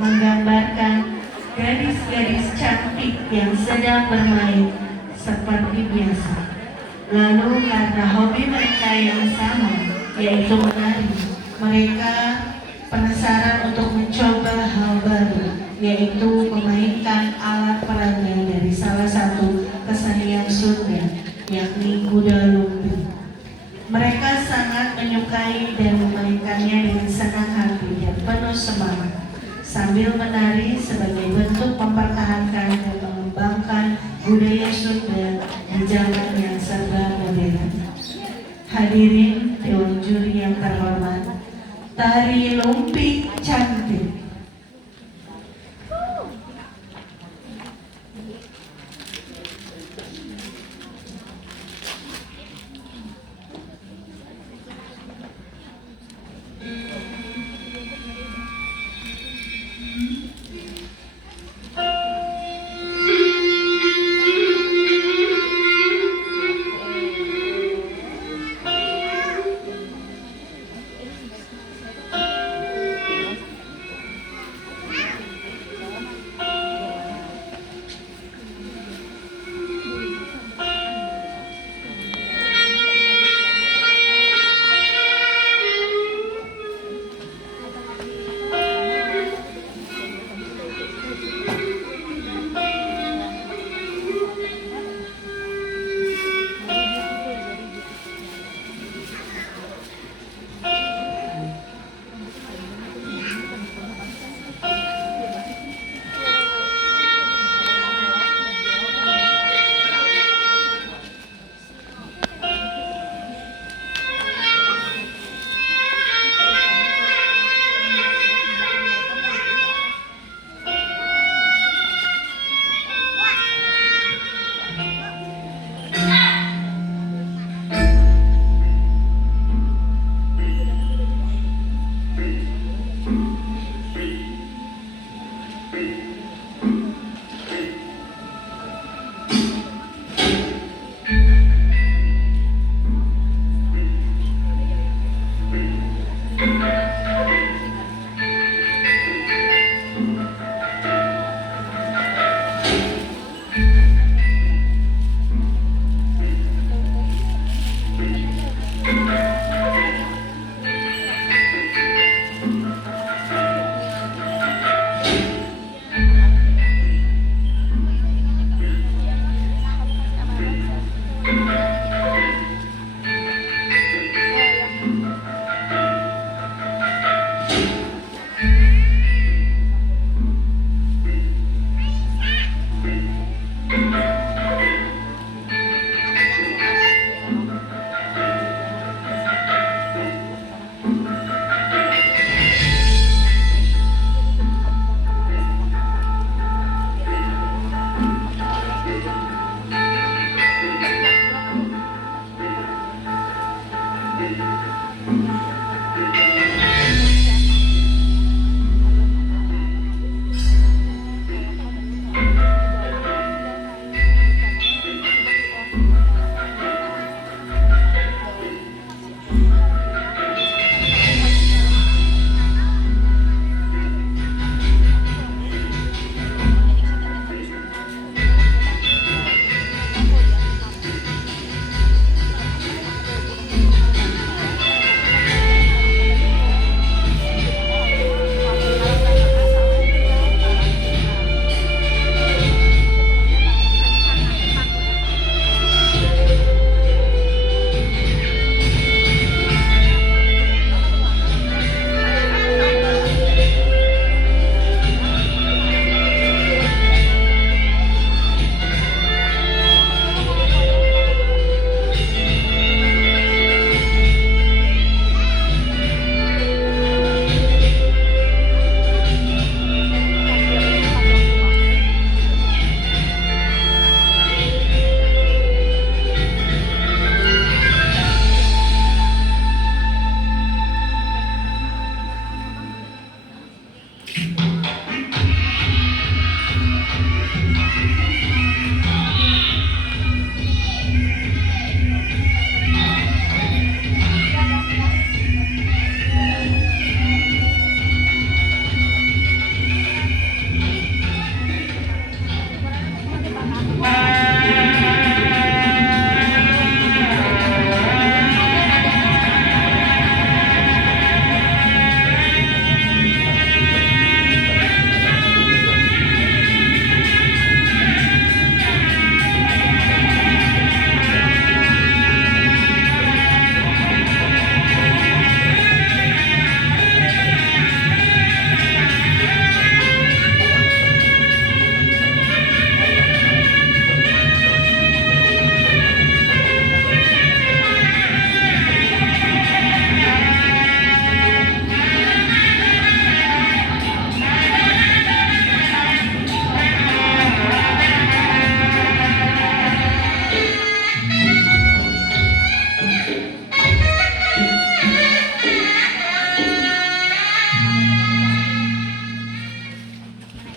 menggambarkan gadis-gadis cantik yang sedang bermain seperti biasa. Lalu karena hobi mereka yang sama, yaitu menari, mereka penasaran untuk mencoba hal baru, yaitu memainkan alat peraga dari salah satu kesenian Sunda, yakni kuda lumping. Mereka sangat menyukai dan memainkannya dengan senang hati dan penuh semangat, sambil menari sebagai bentuk mempertahankan dan mengembangkan budaya Sunda di zaman yang serba modern. Hadirin Dewan Juri yang terhormat, tari lumping cantik